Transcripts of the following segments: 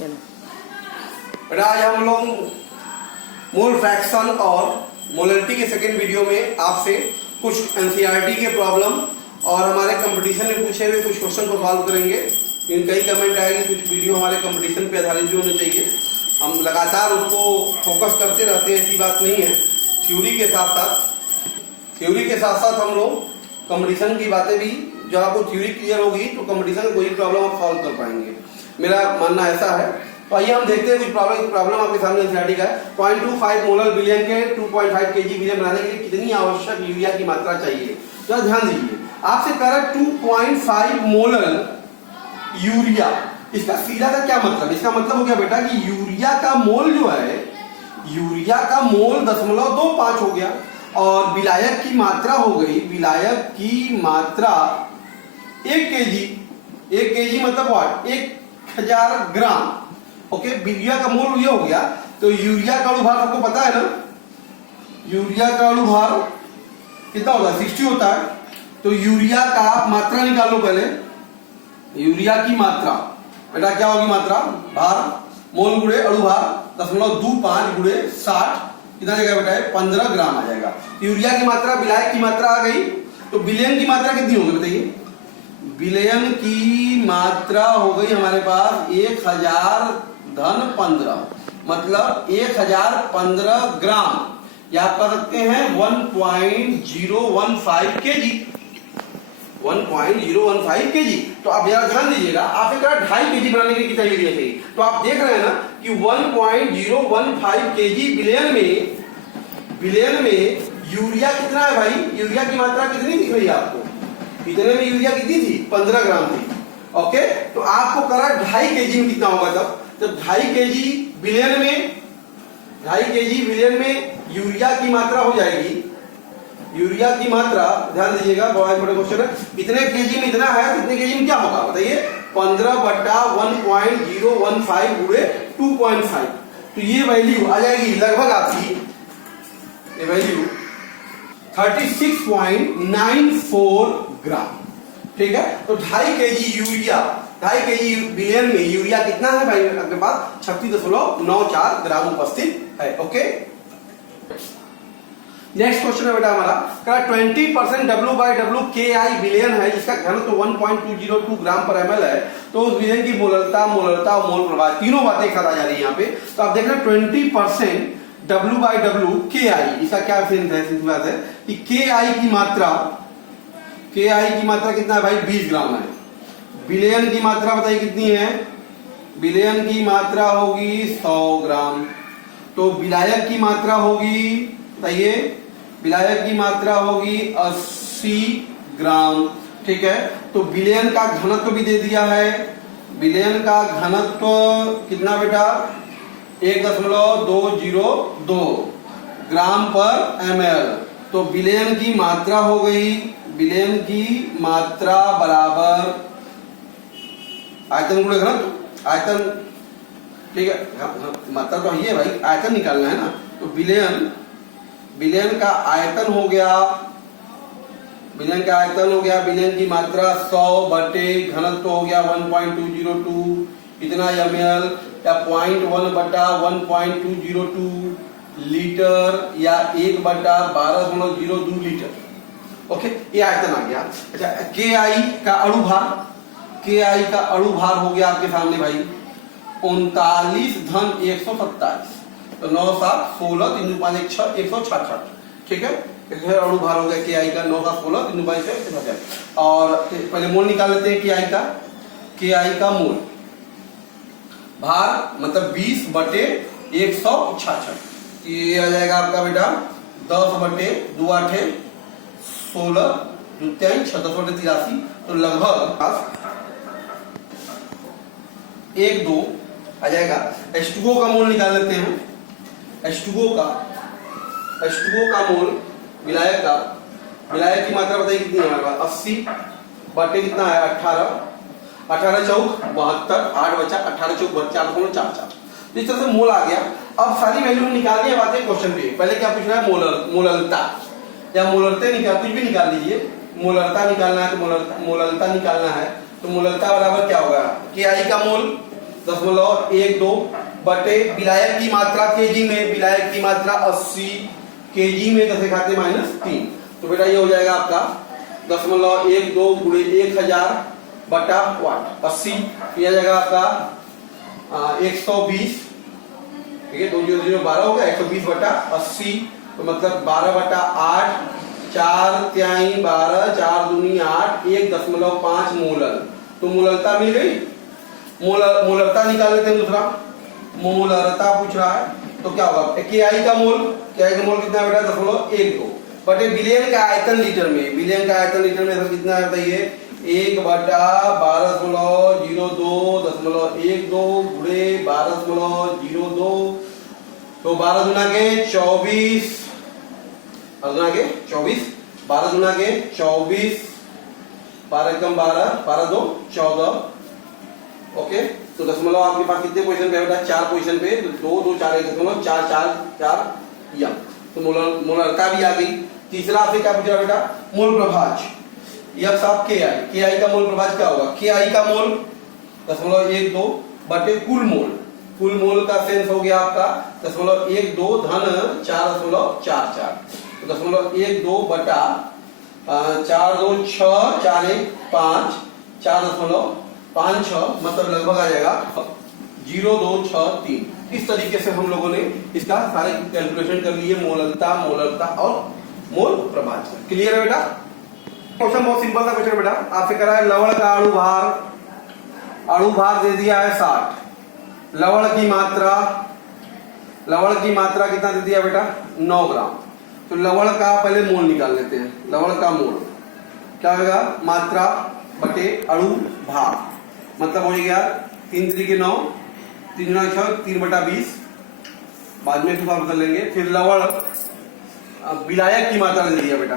चलो बेटा आज हम लोग मोल फ्रैक्शन और मोलरिटी के सेकेंड वीडियो में आपसे कुछ एनसीईआरटी के प्रॉब्लम और हमारे कंपटीशन में पूछे हुए कुछ क्वेश्चन को सॉल्व करेंगे। इन कई कमेंट आए कि कुछ वीडियो हमारे कंपटीशन पे आधारित भी होने चाहिए। हम लगातार उसको फोकस करते रहते हैं, ऐसी बात नहीं है। थ्योरी के साथ साथ हम लोग कंपटीशन की बातें भी, जब आपको थ्योरी क्लियर होगी तो कंपटीशन में कोई प्रॉब्लम आप सॉल्व कर पाएंगे, मेरा मानना ऐसा है। तो आइए हम देखते हैं कुछ प्रॉब्लम आपके सामने एनसीईआरटी का है। 0.25 मोलर बिलियन के 2.5 केजी बिलियन बनाने के लिए कितनी आवश्यक यूरिया की मात्रा चाहिए? तो ध्यान दीजिए, आपसे कह रहा है 2.5 मोलर यूरिया। इसका सीधा का क्या मतलब? इसका मतलब हो गया बेटा कि यूरिया का मोल जो है, यूरिया का मोल 0.25 हो गया और विलायक की मात्रा हो गई, विलायक की मात्रा 1 केजी। 1 केजी मतलब व्हाट? 1000 ग्राम। ओके, यूरिया का मोल ये हो गया। तो यूरिया का अणुभार आपको पता है ना, यूरिया का अणुभार कितना होता है? 60 होता है। तो यूरिया का मात्रा निकाल लो पहले। यूरिया की मात्रा बेटा क्या होगी? मात्रा भार मोल गुणे अणुभार 0.25 गुणे 60 कितना जाएगा बेटा? 15 ग्राम आ जाएगा। यूरिया की मात्रा, विलायक की मात्रा आ गई। तो विलयन की मात्रा कितनी होगी बताइए? विलयन की मात्रा हो गई हमारे पास 1000 धन 15, मतलब 1015 ग्राम, या आप कह सकते हैं 1.015 केजी। 1.015 केजी। तो आप यार ध्यान दीजिएगा, आप एक 2.5 केजी बनाने के लिए कितना यूरिया चाहिए? तो आप देख रहे हैं ना कि 1.015 केजी विलयन में यूरिया कितना है भाई? यूरिया की मात्रा कितनी दिख रही है आपको? इतने में यूरिया कितनी थी? 15 ग्राम थी। ओके, तो आपको करा 2.5 केजी में कितना होगा तब? जब 2.5 केजी विलयन में यूरिया की मात्रा हो जाएगी। यूरिया की मात्रा ध्यान दीजिएगा, बहुत बड़ा क्वेश्चन है। इतने केजी में इतना है, कितने केजी में क्या होगा बताइए? 15/1.015 गुणे 2.5। तो ये वैल्यू आ जाएगी लगभग आपकी, ये वैल्यू 36.94 ग्राम। ठीक है, तो 2.5 केजी यूरिया, 2.5 केजी विलयन में यूरिया कितना है भाई? आपके पास 36.94 ग्राम उपस्थित है। ओके, नेक्स्ट क्वेश्चन है बेटा हमारा, 20% W/W KI विलयन है, जिसका घनत्व 1.202 ग्राम पर ml है। तो उस विलयन की मोलरता और मोल प्रवाह, तीनों बातें एक साथ आ जा रही है यहाँ पे। तो आप देख रहे हैं 20% W/W KI, इसका क्या सेंस है? बात है कि KI की मात्रा कितना है भाई? 20 ग्राम है। विलयन की मात्रा बताइए कितनी है? विलयन की मात्रा होगी 100 ग्राम। तो विलायक की मात्रा होगी, बताइए, विलायक की मात्रा होगी 80 ग्राम। ठीक है, तो विलयन का घनत्व भी दे दिया है। विलयन का घनत्व कितना बेटा? 1.202 ग्राम पर ml। तो विलयन की मात्रा हो गई, विलयन की मात्रा बराबर आयतन गुणे घनत्व। आयतन, ठीक है, मात्रा तो ये है भाई, आयतन निकालना है ना। तो विलयन का आयतन हो गया, विलयन की मात्रा 100 बटे घनत्व हो गया 1.202 इतना ml, या 0.1/1.202 लीटर, या 1/12.02 लीटर। ओके, ये आयतन आ गया। अच्छा, KI का अणुभार हो गया आपके सामने भाई 39 धन 127। तो 9 7 16 3 5 1 6 166। ठीक है, अणुभार हो गया KI का 9 7 16 3 5 6 166। और पहले मोल निकाल लेते हैं KI का मोल भार, मतलब 20 बटे 166। ये आ जाएगा आपका बेटा 10 बटे 2 8 16 23 10 बटे 83। तो लगभग 1 2 आ जाएगा। H2O का मोल निकाल लेते हैं। H2O का मोल विलायक की मात्रा बताइए कितनी है हमारे पास? 80 बटे कितना है? 18 चौक 72, 8 बचा 18 चौक 4.44। इस तरह से मोल आ गया। अब सारी वैल्यू निकाल दिए, बातें क्वेश्चन पे। पहले क्या पूछ रहा है? मोलरता या मोलरते निकाल, कुछ भी निकाल लीजिए। मोलरता निकालना है तो मोलरता निकालना है। तो मोलरता बराबर क्या होगा? KI का मोल 0.12 बटे विलायक की मात्रा केजी में, विलायक की मात्रा 80 केजी में 10 घाते -3। तो बेटा ये हो जाएगा आपका 0.12 गुणे 1000 बटा वाट 80, किया जाएगा आपका 120, ठीक है, 2 0 0 12 हो गया, 120 बटा 80, तो मतलब 12 बटा 8, 4 तिहाई 12, 4 दूनी 8, 1.5 मोलर। तो मोलरता मिल गई। मोलरता निकाल लेते हैं। दूसरा मोलरता पूछ रहा है, तो क्या होगा, केआई का मोल, केआई का मोल कितना बेटा 0.12 बटे विलयन का आयतन लीटर में, विलयन का आयतन लीटर में कितना आता है ये 1 बटा 12.02 0.12 गुणे 12.02, तो 12 दुना के 24, 12 दुना के 24, 12 कम 12, 12 2 14। ओके, तो दशमलव आपके पास कितने पोजीशन पे बेटा, 4 पोजीशन पे, तो 2 2 4 1 4 4 4 या, तो मोलरता भी आ गई। तीसरा आपसे क्या पूछ रहा बेटा, मोल प्रभाज, यह आप केआई का मोल प्रभाज क्या होगा, केआई का मोल 0.12 बटे कुल मोल, कुल मोल का सेंस हो गया आपका 0.12 धन 4.44, तो 0.12 बटा 4 2 6 4 1 5 4.56, मतलब लगभग आ जाएगा 0.263। इस तरीके से हम लोगों ने इसका सारे कैलकुलेशन कर लिए, मोलरता, मोलरता और मोल प्रभाज। क्लियर है बेटा। क्वेश्चन बहुत सिंपल सा क्वेश्चन बेटा, आपसे करा है लवण का अणु भार दे दिया है 60, लवण की मात्रा कितना दे दिया बेटा 9 ग्राम। तो लवण का पहले मोल निकाल लेते हैं। लवण का मोल क्या होगा, मात्रा बटे अणु भार, मतलब हो गया 3 3 के 9, 3 गुना 6 3 बटा 20, बाद में सॉल्व कर लेंगे। फिर लवण विलायक की मात्रा दे दिया बेटा,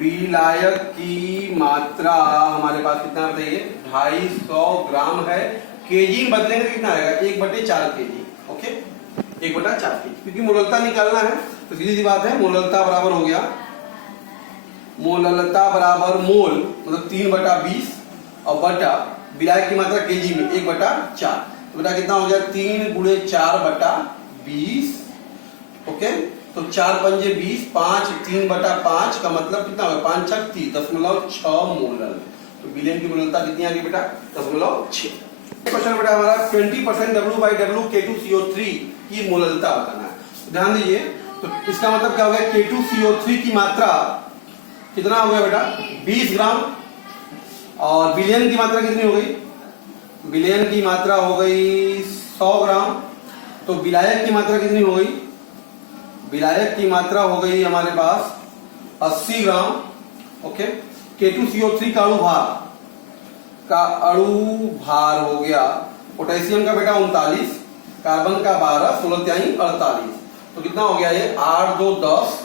विलायक की मात्रा हमारे पास कितना बताइए 250 ग्राम है। केजी में बदलेंगे तो कितना आएगा 1/4 केजी। ओके, 1/4 केजी, क्योंकि मोलरता निकालना है तो सीधी सी बात है, मोलरता बराबर हो गया, मोलरता बराबर मोल मतलब 3/20 और बटा विलायक की मात्रा केजी में 1/4, तो बेटा कितना हो गया 3 गुणे 4/20। ओके, तो 4 पंजे 20, 5 3/5 का मतलब कितना होगा 5 6 30.6 मोलर। तो विलयन की मोलरता कितनी आ गई बेटा 0.6। क्वेश्चन बेटा हमारा 20% W/W K2CO3 की मोलरता बताना है। ध्यान दीजिए, तो इसका मतलब क्या हो गया K2CO3 की मात्रा कितना हो गया बेटा 20 ग्राम, और विलयन की मात्रा कितनी हो गई, विलयन की मात्रा हो गई 100 ग्राम। तो विलायक की मात्रा कितनी हो गई, विलायक की मात्रा हो गई हमारे पास 80 ग्राम। ओके, K2CO3 का अणु भार हो गया, पोटेशियम का बेटा 39, कार्बन का 12, 16 तिहाई 48, तो कितना हो गया ये 8 2 10,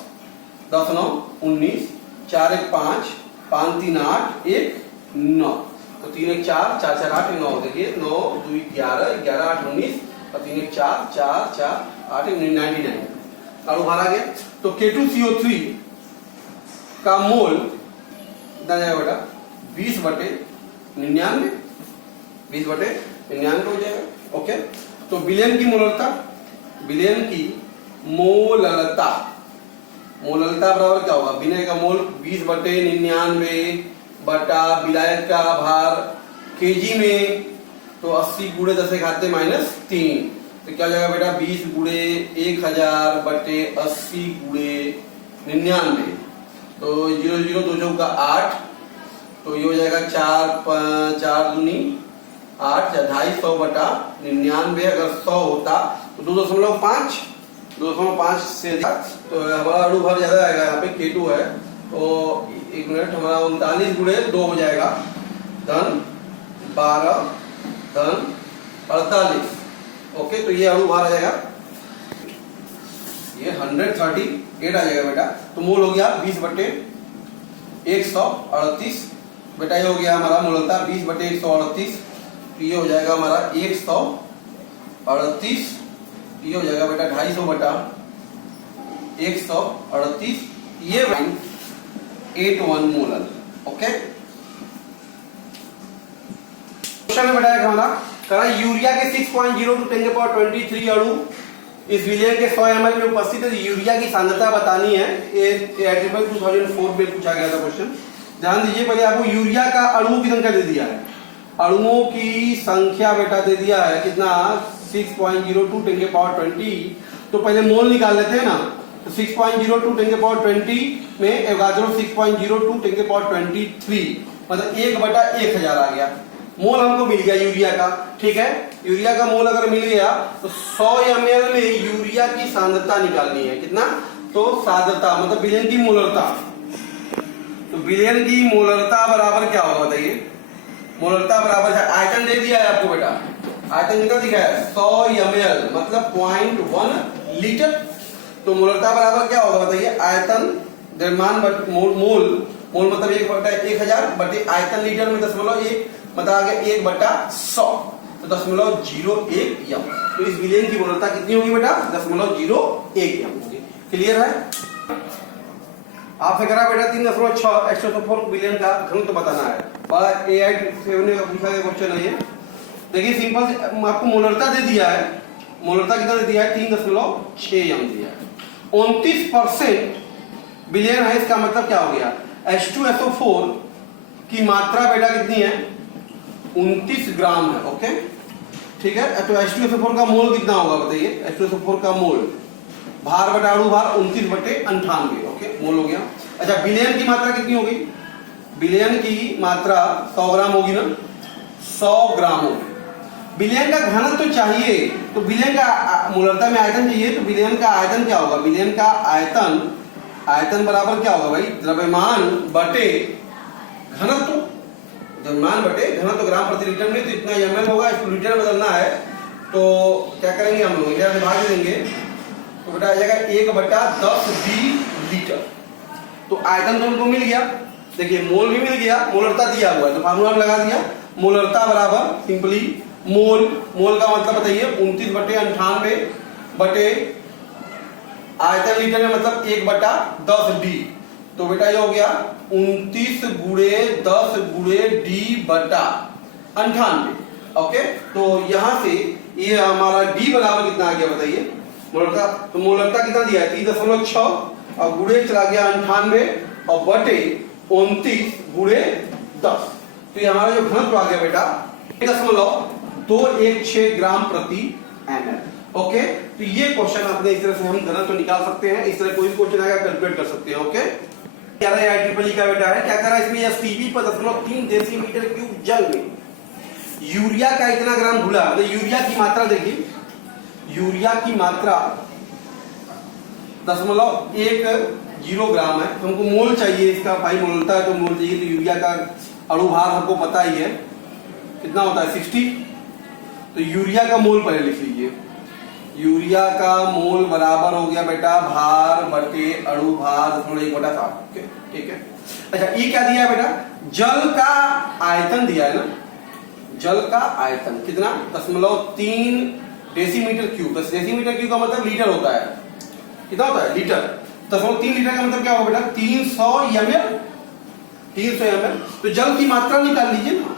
10 9 19, 4 1 5, 5 3 8 1 9, तो 3 1 4 4 4 8 9, देखिए 9 2 11 11 8 19 और 3 1 4 4 4 8 99 अणु भार आ गया। तो K2CO3 का मोल कितना जाएगा बेटा 20/99, 20/99 हो जाएगा। ओके, तो विलयन की मोलरता, विलयन की मोलरता, मोलरता बराबर क्या होगा, विलयन का मोल 20/99 बटा विलायक का भार केजी में, तो 80 गुणे 10 घाते -3, तो क्या जाएगा बेटा 20 गुणे 1000 बटे 80 गुणे 99, तो 0 0 2 चौका 8, तो ये हो जाएगा 4 दूनी 8 या 250 बटा 99। अगर 100 होता तो 2.5 से, तो हमारा अणु भार ज्यादा आएगा, यहाँ पे K2 है, तो 1 मिनट, हमारा 39 गुणे 2 हो जाएगा धन 12 धन 48। ओके, तो ये अणु भार आ जाएगा, ये 138 आ जाएगा बेटा। तो मोल हो गया 20/138 बेटा, ये हो गया हमारा मोलरता 20/138, तो ये हो जाएगा हमारा 138, ये हो जाएगा बेटा 250 बटा 138, ये 81 मोलर। ओके, क्वेश्चन में बेटा हमारा करा यूरिया के 6.02 10 के पावर 23 अणु इस विलयन के 100 ml में उपस्थित है। यूरिया की सांद्रता बतानी है। ये 2004 में पूछा गया था क्वेश्चन। ध्यान दीजिए, पहले आपको यूरिया का अणुओं की संख्या दे दिया है। अणुओं की संख्या बेटा दे दिया है कितना, 6.02 10 के पावर 20। तो पहले मोल निकाल लेते हैं ना। तो 6.02 10 के पावर 20 में एवोगाड्रो 6.02 10 के पावर 23 मतलब 1/1000 आ गया। मोल हमको मिल गया यूरिया का। ठीक है, यूरिया का मोल अगर मिल गया तो 100 ml में यूरिया की सांद्रता निकालनी है। कितना, तो सांद्रता मतलब विलयन की मोलरता। तो विलयन की मोलरता बराबर क्या होगा बताइए। मोलरता बराबर है, आयतन दे दिया है आपको बेटा, आयतन कितना दिखा है 100 ml मतलब 0.1 लीटर। तो मोलरता बराबर क्या होगा बताइए, आयतन द्रव्यमान मोल मतलब 1/1000 बटे आयतन लीटर में 0.1 मतलब आ गया 1/100 तो 0.01 यम। तो इस विलयन की मोलरता कितनी होगी बेटा, 0.01 यम होगी। क्लियर है। आपसे करा बेटा 3.6 H2SO4 विलयन का घनत्व तो बताना है। और AI7 का पूछा गया क्वेश्चन है ये। देखिए सिंपल, आपको मोलरता दे दिया है। मोलरता कितना दे दिया है, 3.6 यम दिया है। 29% विलयन है, इसका मतलब क्या हो गया, H2SO4 की मात्रा बेटा कितनी है, 29 ग्राम है। ओके ठीक है। तो H2SO4 का मोल कितना होगा बताइए। H2SO4 का मोल भार बटा अणु भार 29/98। ओके मोल हो गया। अच्छा विलयन की मात्रा कितनी होगी, विलयन की मात्रा 100 ग्राम होगी ना, 100 ग्राम होगी। विलयन का घनत्व तो चाहिए, तो विलयन का मोलरता में आयतन चाहिए, तो विलयन का आयतन क्या होगा, विलयन का आयतन बराबर क्या होगा भाई, द्रव्यमान बटे घनत्व। द्रव्यमान बटे घनत्व ग्राम प्रति लीटर में, तो इतना ml होगा। इसको लीटर में बदलना है तो क्या करेंगे हम लोग, इधर भाग देंगे तो बेटा आ जाएगा 1/10 लीटर। तो आयतन तो उनको मिल गया। देखिए मोल भी मिल गया, मोलरता दिया हुआ है तो फार्मूला लगा दिया। मोलरता बराबर सिंपली मोल का मतलब बताइए 29/98 बटे आयतन लीटर में मतलब 1/10 डी। तो बेटा ये हो गया 29 × 10 × D/98। ओके तो यहां से ये हमारा D बराबर कितना आ गया बताइए मोलरता। तो मोलरता कितना दिया है 3.6 और गुणे चला गया 98 और बटे 29 × 10। तो ये हमारा जो घनत्व आ गया बेटा 1.216 ग्राम प्रति ml। ओके तो ये क्वेश्चन आपने इस तरह से हम घनत्व निकाल सकते हैं। इस तरह कोई भी क्वेश्चन आएगा कैलकुलेट कर सकते हैं। ओके क्या रहा IEEE का बेटा है, क्या करा इसमें SPB पर 0.3 डेसीमीटर क्यूब जल में यूरिया का इतना ग्राम घुला। मतलब यूरिया की मात्रा देखिए, यूरिया की मात्रा 0.10 ग्राम है। तो हमको मोल चाहिए इसका, भाई मोलता है तो मोल चाहिए। तो यूरिया का अणु भार हमको पता ही है कितना होता है 60। तो यूरिया का मोल पहले लिख लीजिए। यूरिया का मोल बराबर हो गया बेटा भार बटे अणु भार 1/7। ठीक है। अच्छा ये क्या दिया है बेटा, जल का आयतन दिया है ना, जल का आयतन कितना 0.3 डेसीमीटर क्यूब। डेसीमीटर क्यूब का मतलब लीटर होता है। कितना होता है लीटर। 0.3 लीटर का मतलब क्या होगा बेटा 300 ml। 300 ml। तो जल की मात्रा निकाल लीजिए ना,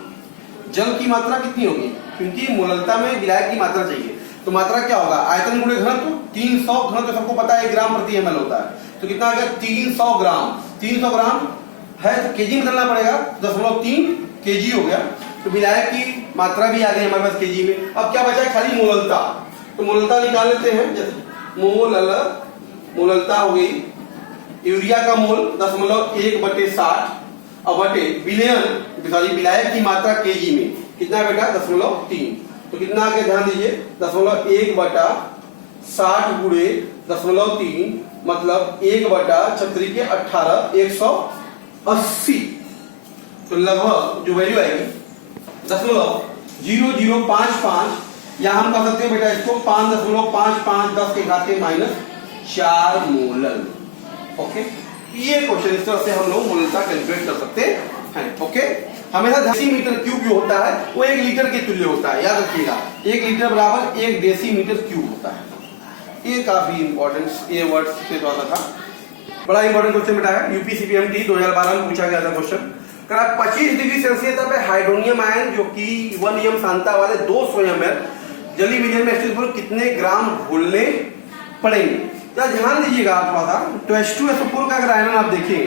जल की मात्रा कितनी होगी, क्योंकि मोलरता में विलायक की मात्रा चाहिए। तो मात्रा क्या होगा, आयतन गुणे घनत्व। 300 घनत्व सबको पता है ग्राम प्रति ml होता है। तो कितना आ गया 300 ग्राम। 300 ग्राम है तो केजी में बदलना पड़ेगा, 0.3 केजी हो गया। तो विलायक की मात्रा भी आ गई हमारे पास केजी में। अब क्या बचा है खाली मोलरता। तो मोलरता निकाल लेते हैं। जैसे मोलरता हो गई, यूरिया का मोल 0.1/60 और बटे विलायक की मात्रा केजी में कितना बेटा 0.3। तो कितना आ गया ध्यान दीजिए 0.1/60 × 0.3 मतलब 1/36 के 18 180। तो लगभग जो वैल्यू आएगी 0.0055 या हम कह सकते हैं बेटा इसको 5.55 10 के घात के -4 मोलर। ओके ये क्वेश्चन इस तरह से हम लोग मोलरता कैलकुलेट कर सकते हैं। ओके हमेशा डेसीमीटर क्यूब जो होता है वो 1 लीटर के तुल्य होता है, याद रखिएगा 1 लीटर बराबर 1 डेसीमीटर क्यूब होता है। ये काफी इंपॉर्टेंट ये वर्ड से था, बड़ा इंपॉर्टेंट क्वेश्चन बेटा है। यूपी CPMT 2012 में पूछा गया था क्वेश्चन। 25 डिग्री सेल्सियस पे हाइड्रोनियम आयन जो कि 1 एम सांद्रता वाले 200 ml जली विलयन में H2SO4 कितने ग्राम घोलने पड़ेंगे। तो ध्यान दीजिएगा आप थोड़ा सा। तो H2SO4 का अगर आयन आप देखें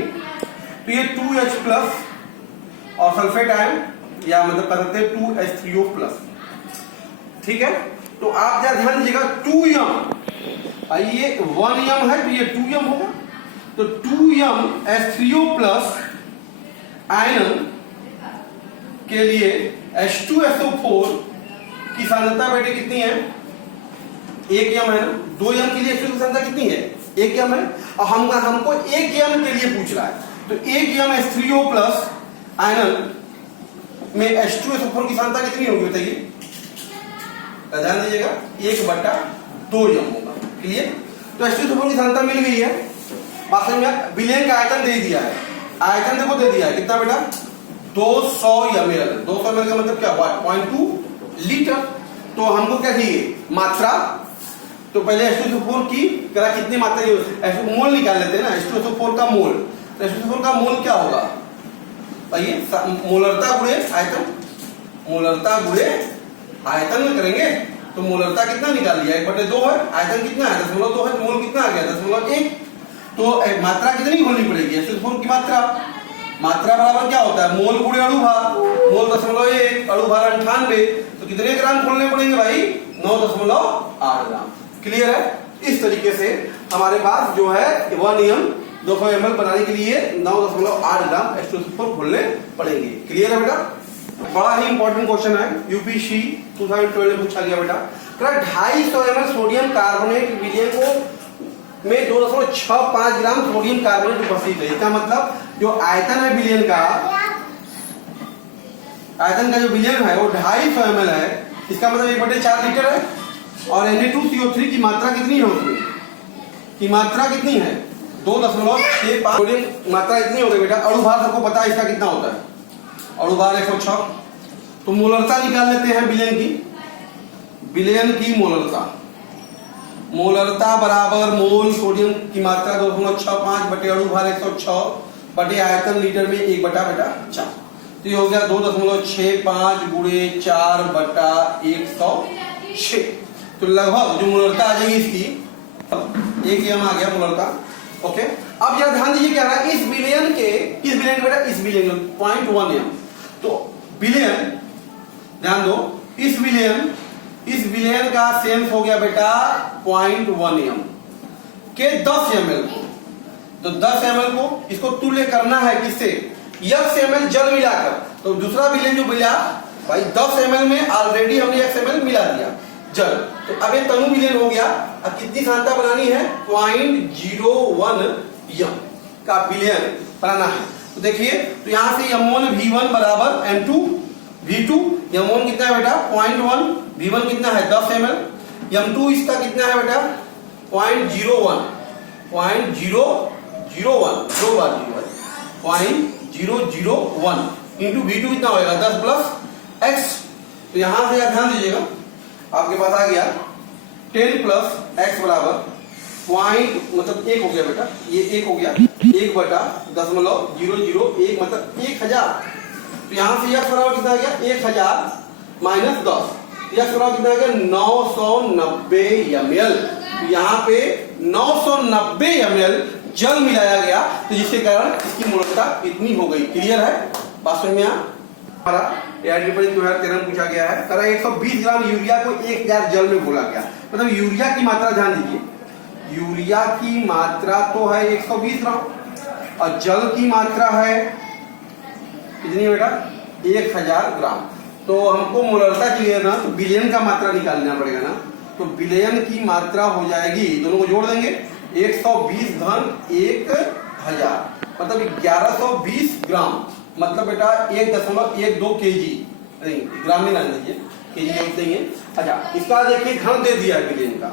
तो ये 2H प्लस और सल्फेट आयन या मतलब कर सकते हैं 2H3O प्लस, ठीक है। तो आप जरा ध्यान दीजिएगा 2m, ये 1m है तो ये 2m होगा, तो 2m H3O प्लस आयन के लिए H2SO4 की सांद्रता बेटे कितनी है, 1m है ना। 2m के लिए H2 की सांद्रता कितनी है, 1m है, और हमको 1m के लिए पूछ रहा है, तो 1m H3O प्लस आयन में H2SO4 की सांद्रता कितनी होगी बताइए। ध्यान दीजिएगा 1/2m होगा, क्लियर। तो H2SO4 की सांद्रता मिल गई है। बात में विलयन का आयतन दे दिया है, आयतन देखो दे दिया है कितना बेटा 200 ml। 200 ml का मतलब क्या 0.2 लीटर। तो हमको क्या चाहिए मात्रा, तो पहले H2SO4 की कितनी मात्रा मोल निकाल लेते हैं ना, H2SO4 का मोल। तो H2SO4 का मोल क्या होगा भाई, मोलरता गुणे आयतन, मोलरता गुणे आयतन में करेंगे तो मोलरता कितना निकाल लिया 1/2 है, आयतन कितना है 0.2 है, मोल कितना आ गया 0.1। तो मात्रा कितनी घोलनी पड़ेगी H2SO4 की मात्रा, मात्रा बराबर क्या होता है मोल गुणे अणुभार, मोल 0.1 अणुभार 98, तो कितने ग्राम घोलने पड़ेंगे भाई 9.8 ग्राम, क्लियर है। इस तरीके से हमारे पास जो है 1m 200 ml बनाने के लिए 9.8 ग्राम H2SO4 घोलने पड़ेंगे, क्लियर है बेटा। बड़ा ही इंपॉर्टेंट क्वेश्चन है, यूपीसी 2012 में पूछा गया बेटा। 250 ml सोडियम कार्बोनेट विलयन को में 2.65 ग्राम सोडियम कार्बोनेट उपस्थित है। इसका मतलब जो आयतन है विलयन का, आयतन का जो विलयन है वो 250 ml है, इसका मतलब 1/4 लीटर है। और Na2CO3 की मात्रा कितनी है, उसमें की मात्रा कितनी है 2.65, सोडियम मात्रा इतनी हो गई बेटा। अणुभार सबको पता है इसका कितना होता है, अणुभार 106। तो मोलरता निकाल लेते हैं विलयन की, विलयन की मोलरता, मोलरता बराबर मोल सोडियम की मात्रा 2.65 बटे अणुभार 106 बटे आयतन लीटर में 1/4। तो ये हो गया 2.65 गुणे 4/106। तो लगभग जो मोलरता आ जाएगी इसकी 1m आ गया मोलरता, ओके। अब यह ध्यान दीजिए क्या रहा है इस विलयन के, किस विलयन बेटा इस विलयन 0.1m, तो विलयन ध्यान दो इस विलयन का सेंस हो गया बेटा 0.1m के 10 ml को, तो 10 ml को इसको तुल्य करना है किससे, x ml जल मिलाकर। तो दूसरा विलयन जो मिला भाई 10 ml में ऑलरेडी हमने x ml मिला दिया जल, तो अब ये तनु विलयन हो गया। अब कितनी सांद्रता बनानी है 0.01m का विलयन बनाना है। तो देखिए तो यहां से M1 V1 बराबर M2 V2, M1 कितना है बेटा 0.1, V1 कितना है 10 ml, M2 इसका कितना है बेटा 0.01 0.001 इंटू V2 कितना होगा 10 प्लस x। तो यहां से ध्यान दीजिएगा आपके पास आ गया 10 प्लस x बराबर पॉइंट मतलब 1 हो गया बेटा, ये 1 हो गया 1/0.001 मतलब 1000। तो यहां से x बराबर कितना आ गया 1000 माइनस 10, x बराबर कितना आ गया 990 ml। तो यहाँ पे 990 ml जल मिलाया गया, तो जिसके कारण इसकी मोलरता इतनी हो गई, क्लियर है बात समझ में। हमारा 2013 में पूछा गया है, 120 ग्राम यूरिया को 1000 जल में घोला गया। मतलब यूरिया की मात्रा ध्यान दीजिए, यूरिया की मात्रा तो है 120 ग्राम और जल की मात्रा है कितनी बेटा 1000 ग्राम। तो हमको मोलरता चाहिए ना, तो विलयन का मात्रा निकालना पड़ेगा ना, तो विलयन की मात्रा हो जाएगी, दोनों को जोड़ देंगे 120 धन 1000 मतलब 1120 ग्राम, मतलब बेटा 1.12 kg, नहीं ग्राम में ना दीजिए केजी यूज देंगे। अच्छा इसका देखिए घन दे दिया विलयन का,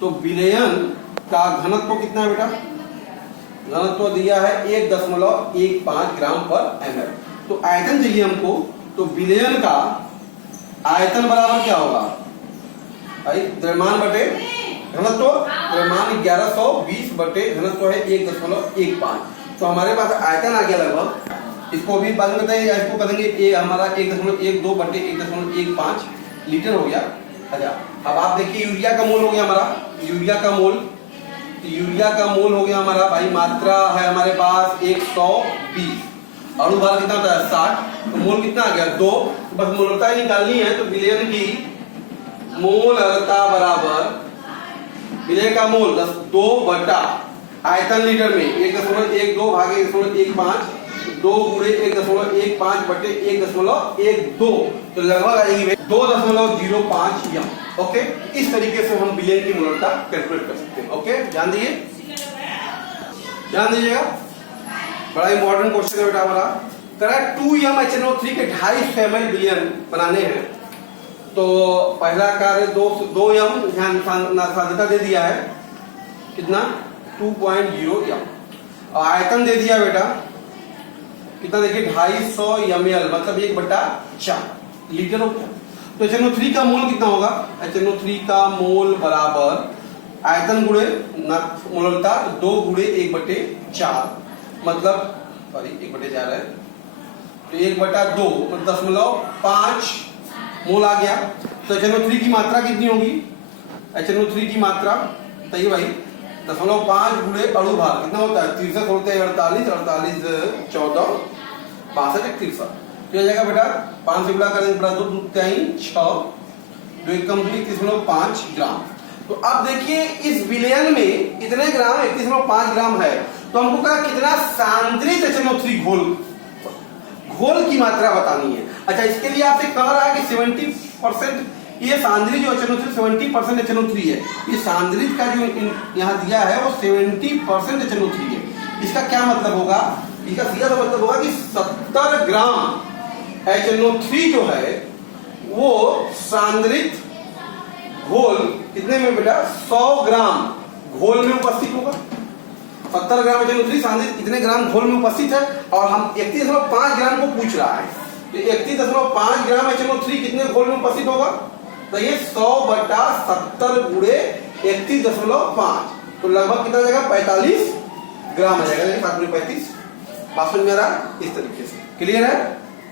तो विलयन का घनत्व कितना है बेटा, घनत्व दिया है 1.15 ग्राम पर ml। तो आयतन चाहिए हमको, तो विलयन का आयतन बराबर क्या होगा भाई द्रव्यमान बटे घनत्व, द्रव्यमान 1120 बटे घनत्व है 1.15, तो हमारे पास आयतन आ गया लगभग इसको भी बाद में बताइए, या इसको करेंगे ये हमारा 1.12 बटे 1.15 लीटर हो गया। अच्छा अब आप देखिए यूरिया का मोल हो गया हमारा, यूरिया का मोल, तो यूरिया का मोल हो गया हमारा भाई, मात्रा है हमारे पास 120, अणुभार कितना होता है 60, तो मोल कितना आ गया 2। बस मोलता ही निकालनी है, तो विलयन की मोलरता बराबर विलय का मोल 2 बटा आयतन लीटर में 1.12 भागे 1.15, 2 गुणे 1.15 बटे 1.12, तो लगभग आएगी 2.05 यम। ओके, इस तरीके से हम विलयन की मोलरता कैलकुलेट कर सकते हैं। ओके, ध्यान दीजिए, ध्यान दीजिएगा, बड़ा इंपॉर्टेंट क्वेश्चन है बेटा हमारा। करेक्ट 2m HNO3 के 250 ml विलयन बनाने हैं, तो पहला कार्य 2m ध्यान साध्यता दे दिया है कितना 2.0 m, और आयतन दे दिया बेटा कितना, देखिए 250 ml मतलब 1/4 लीटर हो गया। तो HNO3 का मोल कितना होगा, HNO3 का मोल बराबर आयतन गुणे मोलरता 2 गुणे 1/4 मतलब सॉरी 1/4 है, तो 1/2 मतलब 0.5 मोल आ गया। तो HNO3 की मात्रा कितनी होगी, HNO3 की मात्रा बताइए भाई, 0.5 गुणे अणुभार कितना होता है 63 होते हैं 48, 48 14 62 63, तो जाएगा बेटा 5 से गुणा करेंगे बड़ा 2 6 2 एकम 31.5 ग्राम। तो अब देखिए इस विलयन में इतने ग्राम 31.5 ग्राम है, तो हमको कहा कितना सांद्रित HNO3 घोल की मात्रा बतानी है। अच्छा इसके लिए आपसे कह रहा है कि 70% ये सांद्रित जो HNO3 70% HNO3 है, ये सांद्रित का जो यहाँ दिया है वो 70% HNO3 है। इसका क्या मतलब होगा, इसका सीधा सा मतलब होगा कि 70 ग्राम HNO3 जो है वो सांद्रित घोल कितने में बेटा 100 ग्राम घोल में उपस्थित होगा। 70 ग्राम HNO3 सांद्रित इतने ग्राम घोल में उपस्थित है, और हम 31.5 ग्राम को पूछ रहा है, तो 31.5 ग्राम HNO3 कितने घोल में उपस्थित होगा, तो ये 100/70 गुणे 31.5, तो लगभग कितना जाएगा 45 ग्राम आ जाएगा, 7 गुणे 35। बात समझ में आ रहा है, इस तरीके से क्लियर है।